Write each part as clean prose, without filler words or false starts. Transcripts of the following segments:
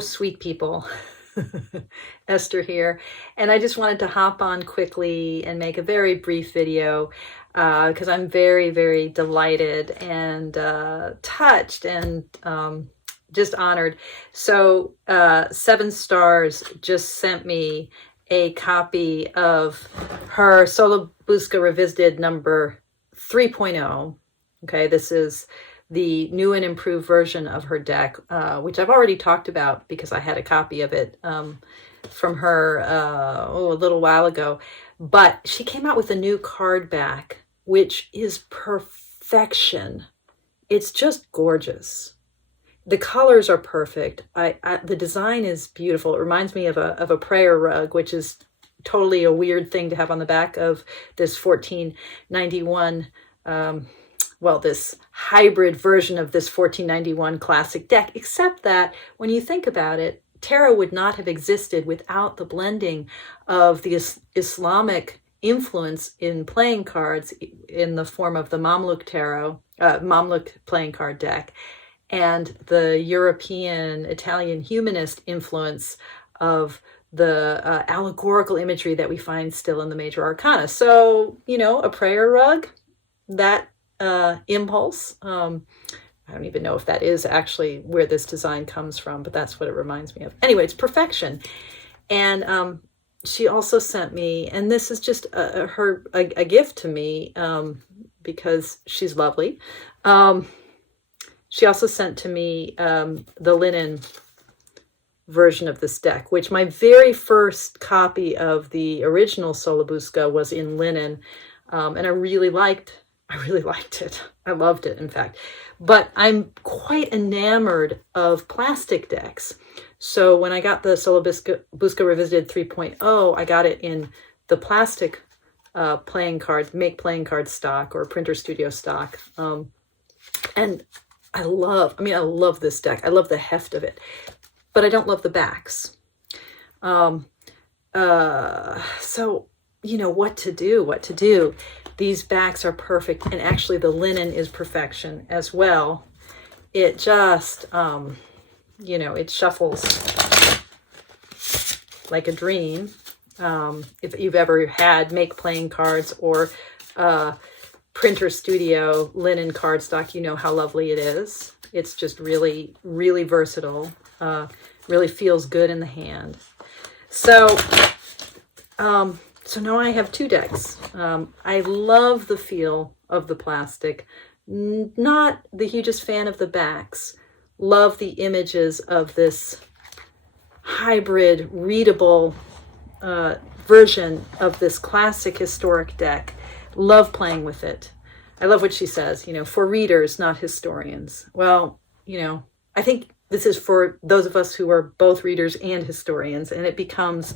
sweet people. Esther here. And I just wanted to hop on quickly and make a very brief video because I'm very, very delighted and touched and just honored. So 7 Stars just sent me a copy of her Sola Busca Revisited number 3.0. Okay, this is the new and improved version of her deck, which I've already talked about because I had a copy of it from her a little while ago. But she came out with a new card back, which is perfection. It's just gorgeous. The colors are perfect. The design is beautiful. It reminds me of a prayer rug, which is totally a weird thing to have on the back of this 1491 this hybrid version of this 1491 classic deck, except that when you think about it, tarot would not have existed without the blending of the Islamic influence in playing cards in the form of the Mamluk tarot, Mamluk playing card deck, and the European Italian humanist influence of the allegorical imagery that we find still in the major arcana. So, a prayer rug, that impulse. I don't even know if that is actually where this design comes from, but that's what it reminds me of. Anyway, it's perfection. And she also sent me, and this is just a gift to me because she's lovely. She also sent to me the linen version of this deck, which my very first copy of the original Sola Busca was in linen, and I really liked it. I loved it, in fact. But I'm quite enamored of plastic decks. So when I got the Sola Busca Revisited 3.0, I got it in the plastic playing card stock or printer studio stock. And I love this deck. I love the heft of it, but I don't love the backs. So what to do? These backs are perfect, and actually the linen is perfection as well. It just, it shuffles like a dream. If you've ever had make playing cards or printer studio linen cardstock, you know how lovely it is. It's just really, really versatile. Really feels good in the hand. So now I have 2 decks. I love the feel of the plastic. Not the hugest fan of the backs. Love the images of this hybrid, readable version of this classic historic deck. Love playing with it. I love what she says, for readers, not historians. Well, I think this is for those of us who are both readers and historians, and it becomes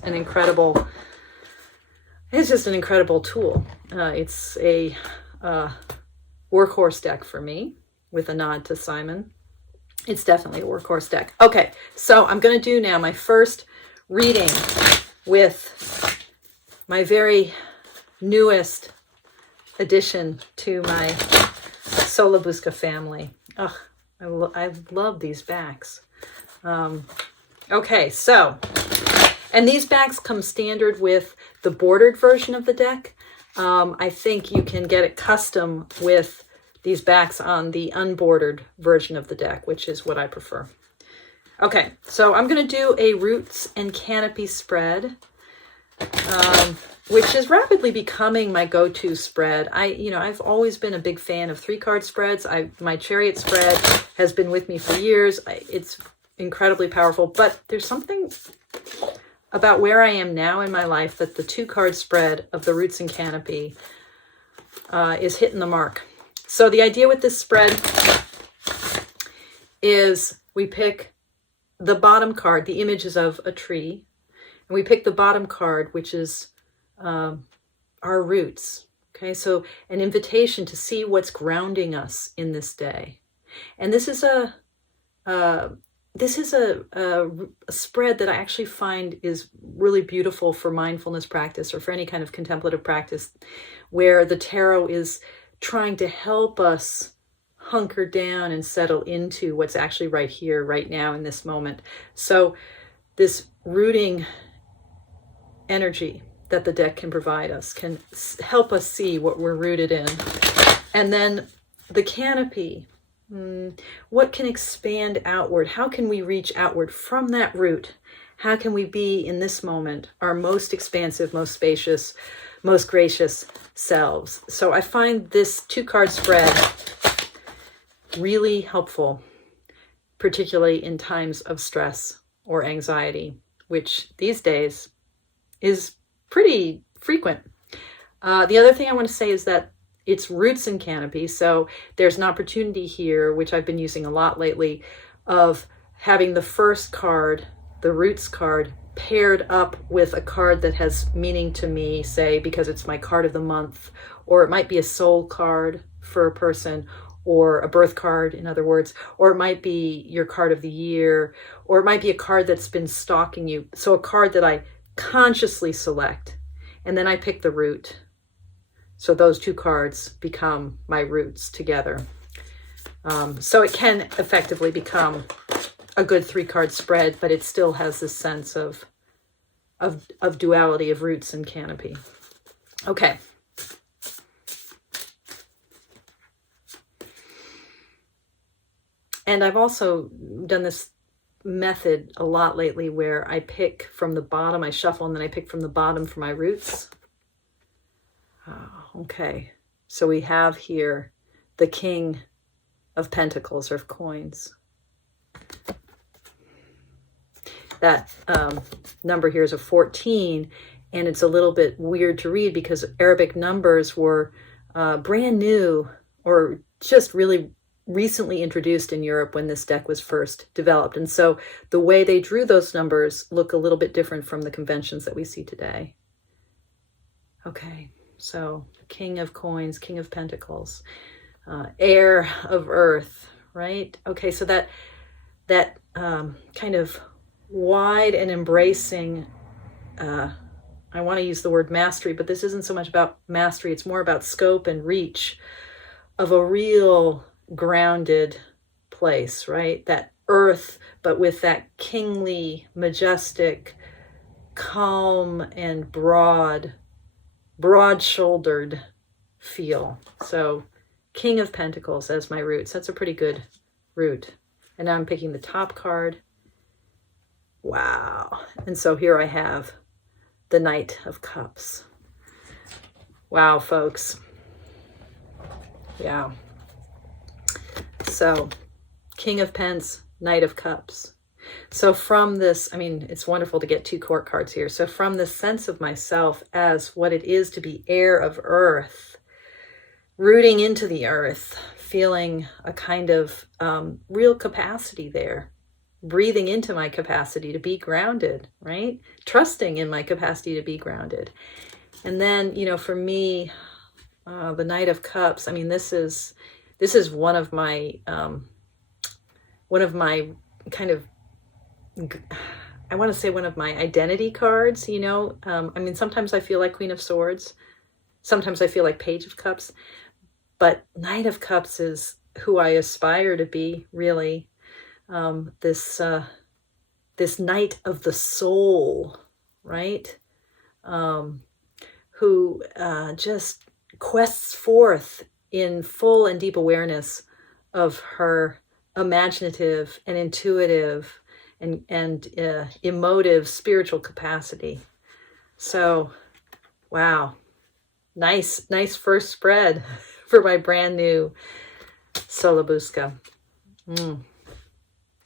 it's just an incredible tool. It's a workhorse deck for me, with a nod to Simon. It's definitely a workhorse deck. Okay, so I'm going to do now my first reading with my very newest addition to my Sola Busca family. Oh, I love these backs. Okay, so, and these backs come standard with the bordered version of the deck. I think you can get it custom with these backs on the unbordered version of the deck, which is what I prefer. Okay, so I'm going to do a Roots and Canopy spread, which is rapidly becoming my go-to spread. I've always been a big fan of 3-card spreads. My Chariot spread has been with me for years. It's incredibly powerful, but there's something about where I am now in my life that the 2-card spread of the Roots and Canopy is hitting the mark. So the idea with this spread is we pick the bottom card, the images of a tree, and we pick the bottom card, which is our roots. Okay, so an invitation to see what's grounding us in this day. And this is a spread that I actually find is really beautiful for mindfulness practice or for any kind of contemplative practice, where the tarot is trying to help us hunker down and settle into what's actually right here, right now, in this moment. So this rooting energy that the deck can provide us can help us see what we're rooted in. And then the canopy, what can expand outward? How can we reach outward from that root? How can we be in this moment our most expansive, most spacious, most gracious selves? So I find this 2-card spread really helpful, particularly in times of stress or anxiety, which these days is pretty frequent. The other thing I want to say is that it's roots in canopy. So there's an opportunity here, which I've been using a lot lately, of having the first card, the roots card, paired up with a card that has meaning to me, say, because it's my card of the month, or it might be a soul card for a person, or a birth card, in other words, or it might be your card of the year, or it might be a card that's been stalking you. So a card that I consciously select, and then I pick the root. So those 2 cards become my roots together. So it can effectively become a good 3-card spread, but it still has this sense of duality of roots and canopy. Okay. And I've also done this method a lot lately where I pick from the bottom, I shuffle, and then I pick from the bottom for my roots. Okay, so we have here the King of Pentacles, or of coins. That number here is a 14, and it's a little bit weird to read because Arabic numbers were brand new, or just really recently introduced in Europe when this deck was first developed. And so the way they drew those numbers look a little bit different from the conventions that we see today. Okay, so King of Coins, King of Pentacles, heir of earth, right? Okay, so that kind of wide and embracing, I want to use the word mastery, but this isn't so much about mastery, it's more about scope and reach of a real grounded place, right? That earth, but with that kingly, majestic, calm and broad-shouldered feel. So King of Pentacles as my roots. That's a pretty good root. And now I'm picking the top card. Wow. And so here I have the Knight of Cups. Wow, folks. Yeah. So King of Pence, Knight of Cups. So from this, I mean, it's wonderful to get 2 court cards here. So from the sense of myself as what it is to be heir of earth, rooting into the earth, feeling a kind of real capacity there, breathing into my capacity to be grounded, right? Trusting in my capacity to be grounded. And then, you know, for me, the Knight of Cups, I mean, this is one of my kind of, I want to say one of my identity cards, you know. I mean, sometimes I feel like Queen of Swords. Sometimes I feel like Page of Cups. But Knight of Cups is who I aspire to be, really. This Knight of the soul, right? Who just quests forth in full and deep awareness of her imaginative and intuitive and emotive spiritual capacity. So, wow, nice first spread for my brand new Sola Busca.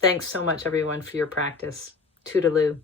Thanks so much, everyone, for your practice. Toodaloo.